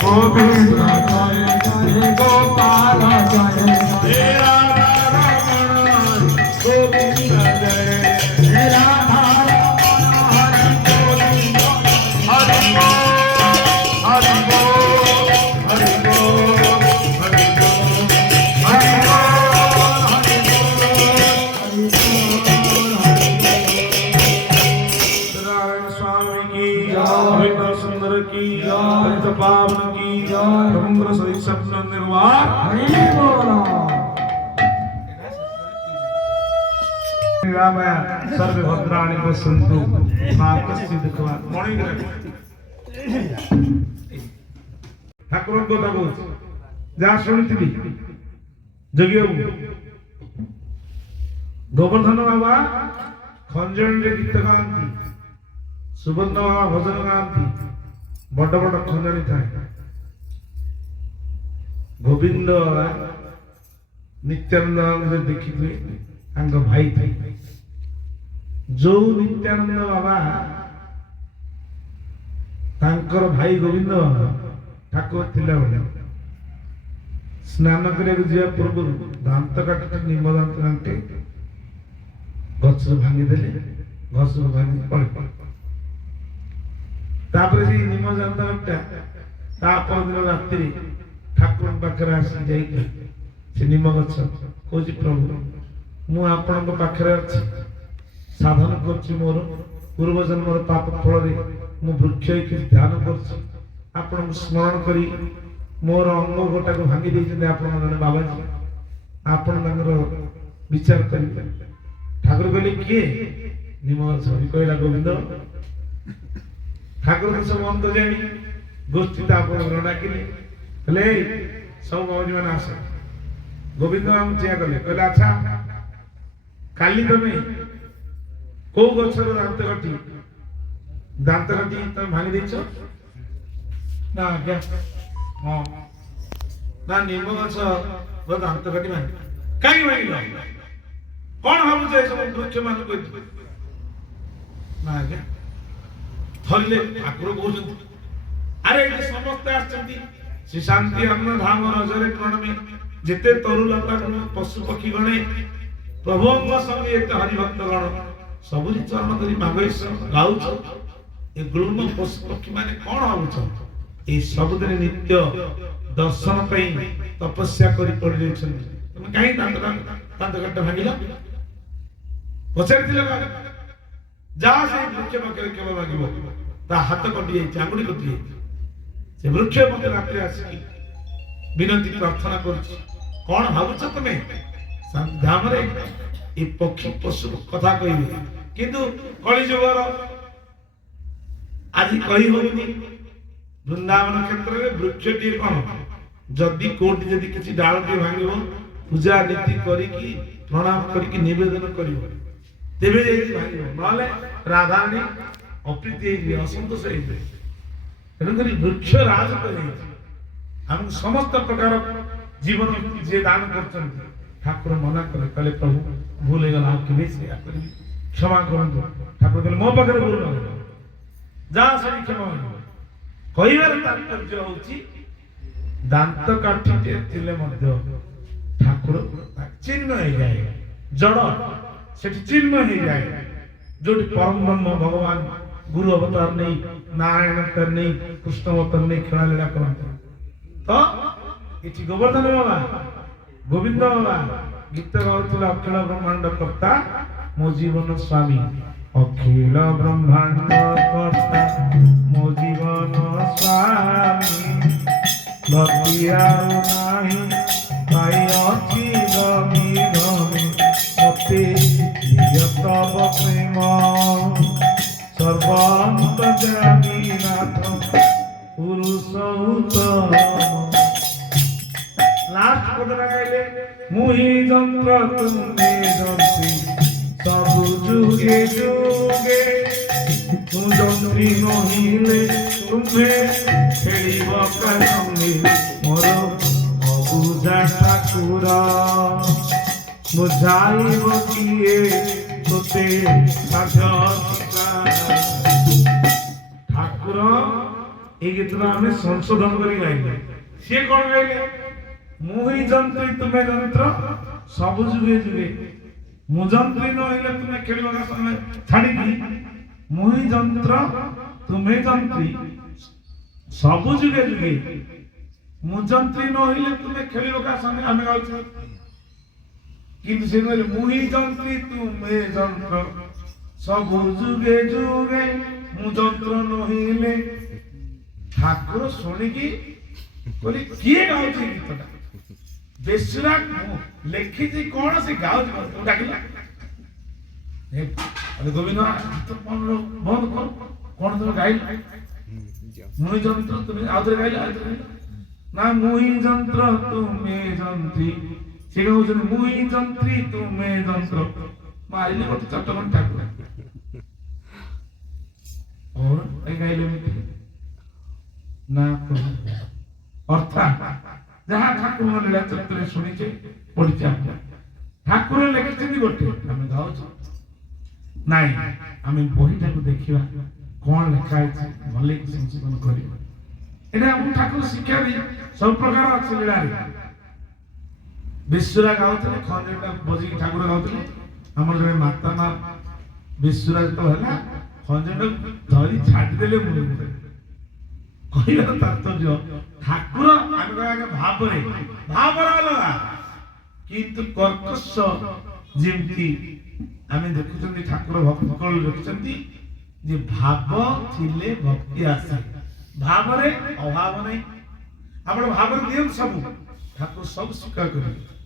गोविंद जय जय गोपाल जय जय राधा रमण गोविंद जय राधा हरि गोविंद हरि हरि हरि पावन की ब्रह्म सहित सपन निर्वाण रामाय सर्व भद्राणि पश्यन्तु मा कश्चित् दुःखभाग् मणि ठाकुर কথা বলছি যা শুনছিলি যোগী বাবু গোবর্ধন বাবা খঞ্জনিরে গীত গাଆନ୍ତି সুবর্ণ বাবা ভজন গাଆନ୍ତି বড় বড় খঞ্জনি থাকে গোবিন্দ বাবা নিত্যানন্দ ଦେଖିଥିବେ ତାଙ୍କ ଭାଇ ଥାଏ ଯୋଉ ନିତ୍ୟାନନ୍ଦ ବାବା ତାଙ୍କର ଭାଇ ଗୋବିନ୍ଦ ବାବା ଠାକୁର ଥିଲାବେଳେ ସ୍ନାନ କରିବାକୁ ଯିବା ପୂର୍ବରୁ ଦାନ୍ତ କାଟିଟେ ନିମ ଦାନ୍ତ କାଟି ଗଛରୁ ଭାଙ୍ଗିଦେଲେ ଗଛରୁ ଭାଙ୍ଗି ପଳେ ତାପରେ ସେଇ ନିମ ଦାନ୍ତ କାଟିଟା ତା ପରଦିନ ରାତିରେ ଠାକୁରଙ୍କ ପାଖରେ ଆସି ଯାଇକି ସେ ନିମ ଗଛ କହୁଛି ପ୍ରଭୁ ମୁଁ ଆପଣଙ୍କ ପାଖରେ ଅଛି ସାଧନ କରୁଛି ମୋର ପୂର୍ବ ଜନ୍ମର ପାପ ଫଳରେ ମୁଁ ବୃକ୍ଷ ହେଇକି ଧ୍ୟାନ କରୁଛି ଆପଣଙ୍କୁ ସ୍ମରଣ କରି ମୋର ଅଙ୍ଗ ଗୋଟାକୁ ଭାଙ୍ଗି ଦେଇଛନ୍ତି ଆପଣ ଜଣେ ବାବାଜୀ ଆପଣ ତାଙ୍କର ବିଚାର କରିବେ ଠାକୁର କହିଲେ କିଏ ନିମ ଗଛ କହିଲା ଗୋବିନ୍ଦ ଠାକୁର ସବୁ ଅନ୍ତ ଜାଣି ଗୋଷ୍ଠୀ ତାପରେ ଡାକିଲେ ହେଲେ ସବୁ ବାବାଜୀ ମାନେ ଆସ ଗୋବିନ୍ଦ ବାବୁ ଚିଆ କଲେ କହିଲେ ଆଚ୍ଛା କାଲି ତମେ କୋଉ ଗଛର ଦାନ୍ତ କାଟି ତମେ ଭାଙ୍ଗି ଦେଇଛ ନା ଆଜ୍ଞା ହଁ ନା ନିମ ଗଛ ଦାନ୍ତ କାଟି ଭାଙ୍ଗି କାହିଁକି ଭାଙ୍ଗିଲ କଣ ଭାବୁଛ ଏସବୁ ବୃକ୍ଷ ମାନଙ୍କୁ ନା ଆଜ୍ଞା ଧରିଲେ ଠାକୁର କହୁଛନ୍ତି ଆରେ ଏଠି ସମସ୍ତେ ଆସିଛନ୍ତି ଶ୍ରୀ ଶାନ୍ତି ଅନ୍ନ ଧାମ ରଜରେ ପ୍ରଣମୀ ଯେତେ ତରୁଲତା ପଶୁ ପକ୍ଷୀ ଗଣେ ପ୍ରଭୁଙ୍କ ସଙ୍ଗେ ଏତେ ହରିଭକ୍ତ ଗଣ ସବୁରି ଚରଣ ଧରି ମାଗେଶ ଗାଉଛ ଏ ଗ୍ଳୁମ ପଶୁ ପକ୍ଷୀ ମାନେ କଣ ଭାବୁଛ এই ସବୁଦିନ ନିତ୍ୟ ଦର୍ଶନ ପାଇଁ ତପସ୍ୟା କରି ପଡ଼ିଯାଇଛନ୍ତି ତମେ କାହିଁ ଦାନ୍ତ କାଟ ଭାଙ୍ଗିଲ ପଚାରିଥିଲେ ଯାହା ସେଇ ବୃକ୍ଷ ପାଖରେ କେବଳ ଭାଙ୍ଗିବ ତା ହାତ କଟି ଯାଇଛି ଆଙ୍ଗୁଳି କଟି ଯାଇଛି ସେ ବୃକ୍ଷ ମତେ ରାତିରେ ଆସିକି ବିନତି ପ୍ରାର୍ଥନା କରୁଛି କଣ ଭାବୁଛ ତମେ ଧାମରେ ଏ ପକ୍ଷୀ ପଶୁ କଥା କହିବେ କିନ୍ତୁ କଳିଯୁଗର ଆଜି କହି ହଉନି ବୃନ୍ଦାବନ କ୍ଷେତ୍ରରେ ବୃକ୍ଷଟିଏ କଣ ଯଦି କୋଉଠି ଯଦି କିଛି ଡାଳଟିଏ ଭାଙ୍ଗିବ ପୂଜା ନୀତି କରିକି ପ୍ରଣାମ କରିକି ନିବେଦନ କରିବ ତେବେ ଯାଇକି ଭାଙ୍ଗିବ ନହେଲେ ରାଧାରାଣୀ ଅପ୍ରୀତି ହେଇଯିବେ ଅସନ୍ତୋଷ ହେଇଯିବେ ତେଣୁକରି ବୃକ୍ଷ ରାଜ କରିଯାଇଛି ଆମକୁ ସମସ୍ତ ପ୍ରକାର ଜୀବନ ଯିଏ ଦାନ କରୁଛନ୍ତି ଠାକୁର ମନା କଲେ କହିଲେ ପ୍ରଭୁ ଭୁଲ ହେଇଗଲା ଆଉ କେବେ ସେଇଆ କରିବି କ୍ଷମା କରନ୍ତୁ ଠାକୁର କହିଲେ ମୋ ପାଖରେ ଭୁଲ ନ ଯାହା ସେଠି କ୍ଷମା ହେଇଯିବ କହିବାର ତାତ୍ପର୍ଯ୍ୟ ହଉଛି ଦାନ୍ତ କାଠିଟେ ଥିଲେ ମଧ୍ୟ ଠାକୁର ଚିହ୍ନ ହେଇଯାଏ ଜଡ ସେଠି ଚିହ୍ନ ହେଇଯାଏ ଯୋଉଠି ପରମ ବ୍ରହ୍ମ ଭଗବାନ ଗୁରୁ ଅବତାର ନେଇ ନାରାୟଣ ଅବତାର ନେଇ କୃଷ୍ଣ ଅବତାର ନେଇ ଖେଳା ଲୀଳା କରନ୍ତି ତ ଏଠି ଗୋବର୍ଦ୍ଧନ ବାବା ଗୋବିନ୍ଦ ବାବା ଗୀତ ଗାଉଥିଲା ଅଖିଳ ବ୍ରହ୍ମାଣ୍ଡ କର୍ତ୍ତା ମୋ ଜୀବନ ସ୍ୱାମୀ ଅଖିଳ ବ୍ରହ୍ମାଣ୍ଡ କର୍ତ୍ତା ମୋ ଜୀବନ ସ୍ୱାମୀ ଭକ୍ତି ଆଉ ନାହିଁ ପାଇ ଅଛି ଗମି ଗମି ମତେ ନିୟତବ ପ୍ରେମ ସର୍ବନ୍ତର୍ଯାମୀ ନାଥ ପୁରୁଷ ଉତ୍ତମ लास्ट पदना कहले मुहि जंत्र तुमे जंत्री सब जुगे जुगे तू जंत्री नहिले तुमे खेलिब कांगे मोर अबुझा ठाकुर बुझाइब किए तोते ठाकुर এই গীতটা আমি সংশোধন করে গাইলে সে কোন গাইলে মুহি যন্ত্রী তুমি যন্ত্র সবু যুগে যুগে মু যন্ত্রী নইলে তুমি খেলিবা সময় ছাড়ি দি মুহি যন্ত্র তুমি যন্ত্রী সবু যুগে যুগে মু যন্ত্রী নইলে তুমি খেলিবা সময় আমি গাউছি কিন্তু সে কইলে মুহি যন্ত্রী তুমি যন্ত্র সবু যুগে যুগে মু যন্ত্র নহিলে ঠাকুর শুনিকি বলি কিଏ ଗାଉଛି ଗୀତଟା ବେଶୁରା ଲେଖିଛି କଣ ସେ ଗାଉଛି କଣ ତୁ ଡାକିଲା ଗୋବିନ୍ଦ ଗୀତ ବନ୍ଦ କର କଣ ତମେ ଗାଇଲ ମୁହିଁ ଯନ୍ତ୍ର ତୁମେ ଆଉଥରେ ଗାଇଲ ନା ମୁହିଁ ଯନ୍ତ୍ର ତୁମେ ଯନ୍ତ୍ରୀ ସେ କହୁଛନ୍ତି ମୁହିଁ ଯନ୍ତ୍ରୀ ତୁମେ ଯନ୍ତ୍ର ମାରିଲେ ଗୋଟେ ଚଟକଣ ଠାକୁର ଗାଇଲେ ନା অর্থাৎ যাহা ঠাকুর লীলা চরিত্রে শুনেছে পড়িছে ঠাকুর লেখিছেন গোটে আমি গাউছি নাই আমি বহিটাকে দেখিবা কোন লেখা আছে ভলে সংশোধন করিবা এটা আমি ঠাকুর শিক্ষা দিই সব প্রকার আছে লীলারে বিশ্বরা গাউଥିଲେ খঞ্জটা বজি ঠাকুর গাউଥିଲେ আমার জনে মাতা মা বিশ্বরা তো ହେଲା খঞ্জটা ধরি ছাড়ি দেলে মুনি କହିବାର ତାତ୍ପର୍ଯ୍ୟ ଠାକୁର ଆମେ କହିବା ଭାବରେ ଅଲଗା କିନ୍ତୁ କର୍କଶ ଯେମିତି ଆମେ ଦେଖୁଛନ୍ତି ଠାକୁର ଭକ୍ତି କଳ ରଖିଛନ୍ତି ଯେ ଭାବ ଥିଲେ ଭକ୍ତି ଆସେ ଭାବରେ ଅଭାବ ନାହିଁ ଆପଣ ଭାବରେ ଦିଅନ୍ତୁ ସବୁ ଠାକୁର ସବୁ ସ୍ୱୀକାର କରିବେ